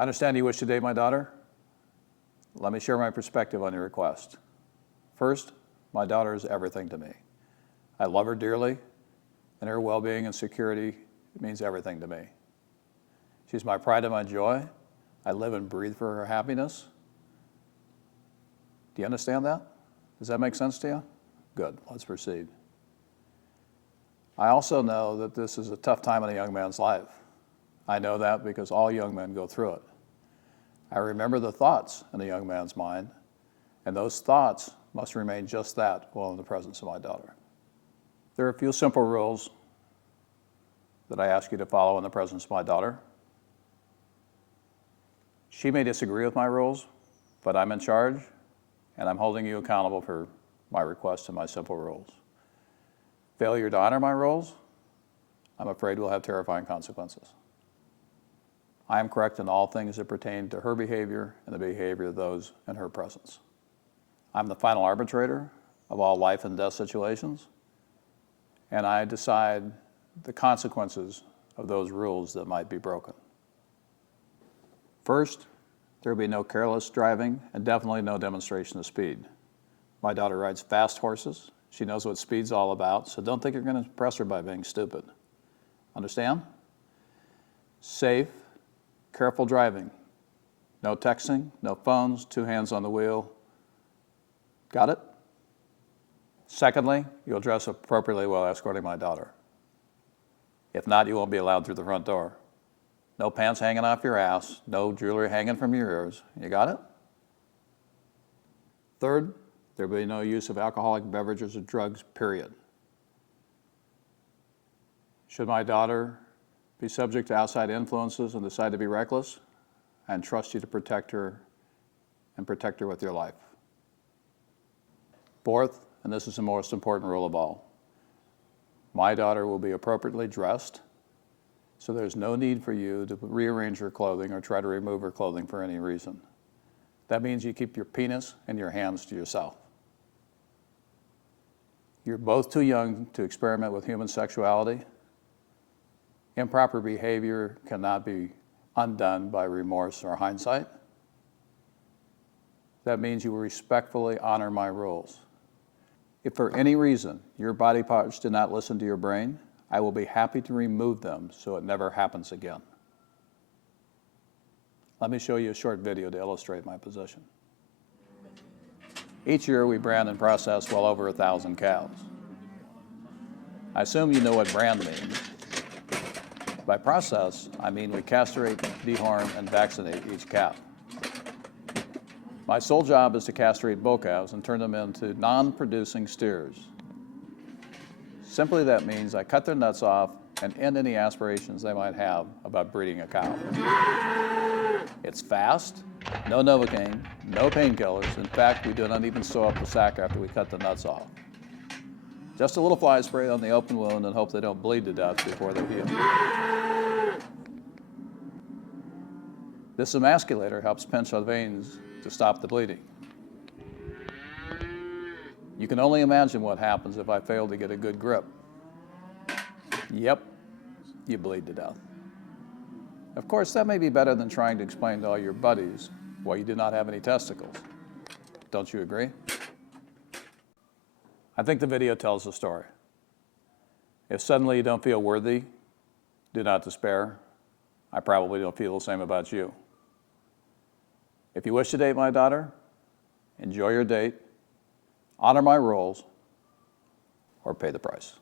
I understand you wish to date my daughter. Let me share my perspective on your request. First, my daughter is everything to me. I love her dearly, and her well-being and security means everything to me. She's my pride and my joy. I live and breathe for her happiness. Do you understand that? Does that make sense to you? Good, let's proceed. I also know that this is a tough time in a young man's life. I know that because all young men go through it. I remember the thoughts in a young man's mind, and those thoughts must remain just that while in the presence of my daughter. There are a few simple rules that I ask you to follow in the presence of my daughter. She may disagree with my rules, but I'm in charge, and I'm holding you accountable for my requests and my simple rules. Failure to honor my rules, I'm afraid will have terrifying consequences. I am correct in all things that pertain to her behavior and the behavior of those in her presence. I'm the final arbitrator of all life and death situations, and I decide the consequences of those rules that might be broken. First, there will be no careless driving and definitely no demonstration of speed. My daughter rides fast horses. She knows what speed's all about, so don't think you're going to impress her by being stupid. Understand? Safe, careful driving. No texting, no phones, 2 hands on the wheel. Got it? Secondly, you'll dress appropriately while escorting my daughter. If not, you won't be allowed through the front door. No pants hanging off your ass, no jewelry hanging from your ears. You got it? Third, there will be no use of alcoholic beverages or drugs, period. Should my daughter be subject to outside influences and decide to be reckless, I entrust you to protect her and protect her with your life. Fourth, and this is the most important rule of all, my daughter will be appropriately dressed, so there's no need for you to rearrange her clothing or try to remove her clothing for any reason. That means you keep your penis and your hands to yourself. You're both too young to experiment with human sexuality. Improper behavior cannot be undone by remorse or hindsight. That means you will respectfully honor my rules. If for any reason your body parts do not listen to your brain, I will be happy to remove them so it never happens again. Let me show you a short video to illustrate my position. Each year we brand and process well over 1,000 cows. I assume you know what brand means. By process, I mean we castrate, dehorn, and vaccinate each cow. My sole job is to castrate bull cows and turn them into non-producing steers. Simply that means I cut their nuts off and end any aspirations they might have about breeding a cow. It's fast, no Novocaine, no painkillers. In fact, we do not even sew up the sack after we cut the nuts off. Just a little fly spray on the open wound and hope they don't bleed to death before they heal. This emasculator helps pinch the veins to stop the bleeding. You can only imagine what happens if I fail to get a good grip. Yep, you bleed to death. Of course, that may be better than trying to explain to all your buddies why you do not have any testicles. Don't you agree? I think the video tells the story. If suddenly you don't feel worthy, do not despair. I probably don't feel the same about you. If you wish to date my daughter, enjoy your date, honor my rules, or pay the price.